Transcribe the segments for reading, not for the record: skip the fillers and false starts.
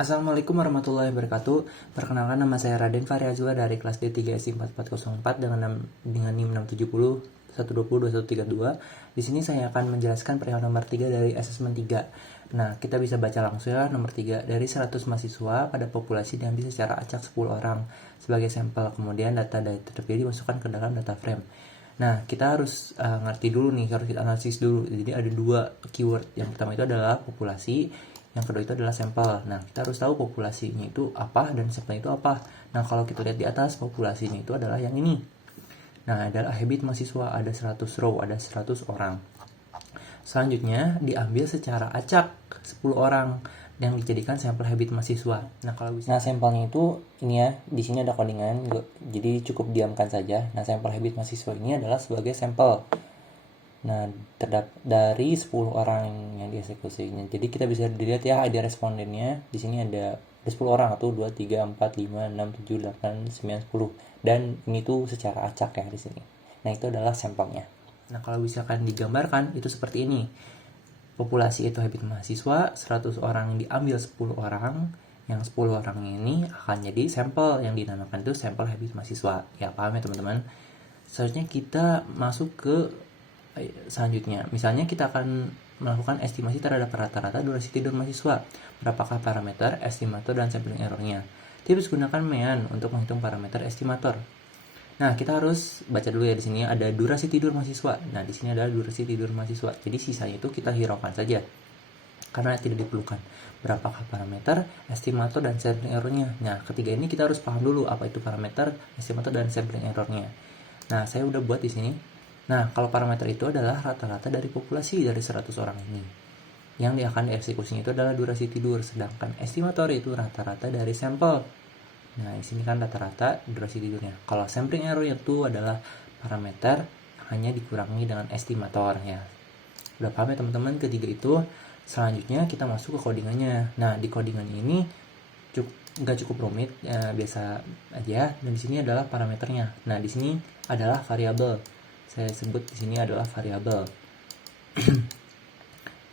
Assalamualaikum warahmatullahi wabarakatuh. Perkenalkan, nama saya Raden Fahri Azwa dari kelas D3 SI 4404 dengan NIM 670 120 2132. Di sini saya akan menjelaskan perihal nomor 3 dari asesmen 3. Nah, kita bisa baca langsung ya nomor 3. Dari 100 mahasiswa pada populasi diambil secara acak 10 orang sebagai sampel. Kemudian data dari terpilih dimasukkan ke dalam data frame. Nah, kita harus ngerti dulu nih, harus kita analisis dulu. Jadi ada dua keyword. Yang pertama itu adalah populasi, yang kedua itu adalah sampel. Nah, kita harus tahu populasinya itu apa dan sampelnya itu apa. Nah, kalau kita lihat di atas, populasinya itu adalah yang ini. Nah, adalah habit mahasiswa, ada 100 row, ada 100 orang. Selanjutnya, diambil secara acak 10 orang yang dijadikan sampel habit mahasiswa. Nah, kalau bisa. Nah, sampelnya itu ini ya, di sini ada codingan, jadi cukup diamkan saja. Nah, sampel habit mahasiswa ini adalah sebagai sampel. Nah, dari 10 orang yang dieksekusinya. Jadi kita bisa dilihat ya ID respondennya. Di sini ada 10 orang, 1 2 3 4 5 6 7 8 9 10. Dan ini tuh secara acak ya di sini. Nah, itu adalah sampelnya. Nah, kalau misalkan digambarkan itu seperti ini. Populasi itu habit mahasiswa, 100 orang yang diambil 10 orang, yang 10 orang ini akan jadi sampel yang dinamakan itu sampel habit mahasiswa. Ya, paham ya teman-teman? Seharusnya kita masuk ke selanjutnya. Misalnya kita akan melakukan estimasi terhadap rata-rata durasi tidur mahasiswa. Berapakah parameter, estimator, dan sampling errornya. Tips gunakan MEAN untuk menghitung parameter estimator. Nah, kita harus baca dulu ya, di sini ada durasi tidur mahasiswa. Nah, di sini ada durasi tidur mahasiswa. Jadi sisanya itu kita hiraukan saja karena tidak diperlukan. Berapakah parameter, estimator, dan sampling errornya. Nah, ketiga ini kita harus paham dulu apa itu parameter, estimator, dan sampling errornya. Nah, saya udah buat di sini. Nah, kalau parameter itu adalah rata-rata dari populasi dari 100 orang ini. Yang akan dieksekusinya itu adalah durasi tidur, sedangkan estimator itu rata-rata dari sampel. Nah, di sini kan rata-rata durasi tidurnya. Kalau sampling error itu adalah parameter hanya dikurangi dengan estimator ya. Udah paham ya teman-teman ketiga itu? Selanjutnya kita masuk ke codingannya. Nah, di codingannya ini nggak cukup rumit, ya, biasa aja. Dan di sini adalah parameternya. Nah, di sini adalah variabel. Saya sebut di sini adalah variabel.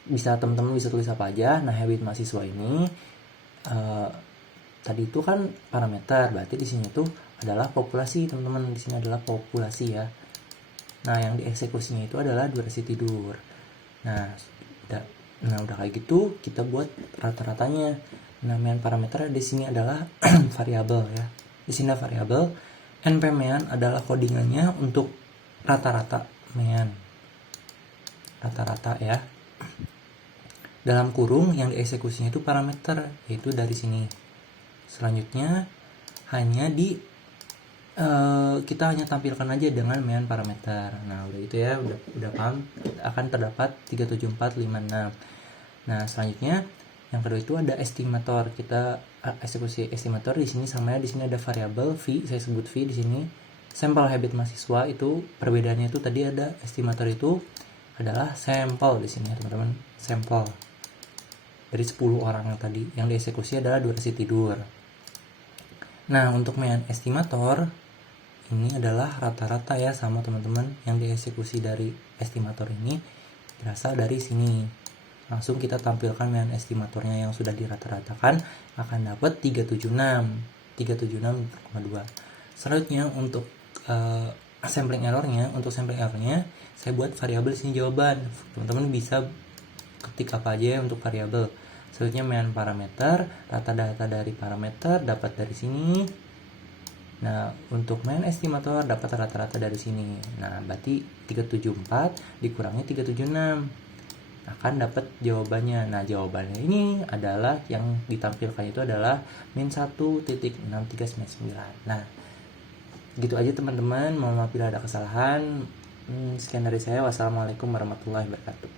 Bisa teman-teman bisa tulis apa aja. Nah, habit mahasiswa ini tadi itu kan parameter, berarti di sini tuh adalah populasi, teman-teman. Di sini adalah populasi ya. Nah, yang dieksekusinya itu adalah durasi tidur. Nah, udah kayak gitu, kita buat rata-ratanya. Nah, MEAN parameter di sini adalah variabel ya. Di sini ada variabel. NP MEAN adalah codingannya untuk rata-rata MEAN. Rata-rata ya. Dalam kurung yang dieksekusinya itu parameter, yaitu dari sini. Selanjutnya hanya kita hanya tampilkan aja dengan MEAN parameter. Nah, udah itu ya, udah paham. Akan terdapat 37456. Nah, selanjutnya yang kedua itu ada estimator. Kita eksekusi estimator di sini sama ya. Di sini ada variabel V, saya sebut V di sini. Sampel habit mahasiswa itu perbedaannya itu tadi ada estimator itu adalah sampel di sini ya, teman-teman. Sampel dari 10 orang yang tadi. Yang dieksekusi adalah durasi tidur. Nah, untuk MEAN estimator ini adalah rata-rata ya, sama teman-teman. Yang dieksekusi dari estimator ini berasal dari sini. Langsung kita tampilkan MEAN estimatornya yang sudah dirata-ratakan, akan dapat 376,2. Selanjutnya untuk sampling errornya, saya buat variabel di sini jawaban. Teman-teman bisa ketik apa aja untuk variabel. Selanjutnya MEAN parameter, rata-rata dari parameter dapat dari sini. Nah, untuk MEAN estimator dapat rata-rata dari sini. Nah, berarti 374 dikurangi 376 akan dapat jawabannya. Nah, jawabannya ini adalah yang ditampilkan itu adalah -1.6399. Nah, gitu aja teman-teman. Mohon maaf bila ada kesalahan. Sekian dari saya. Wassalamualaikum warahmatullahi wabarakatuh.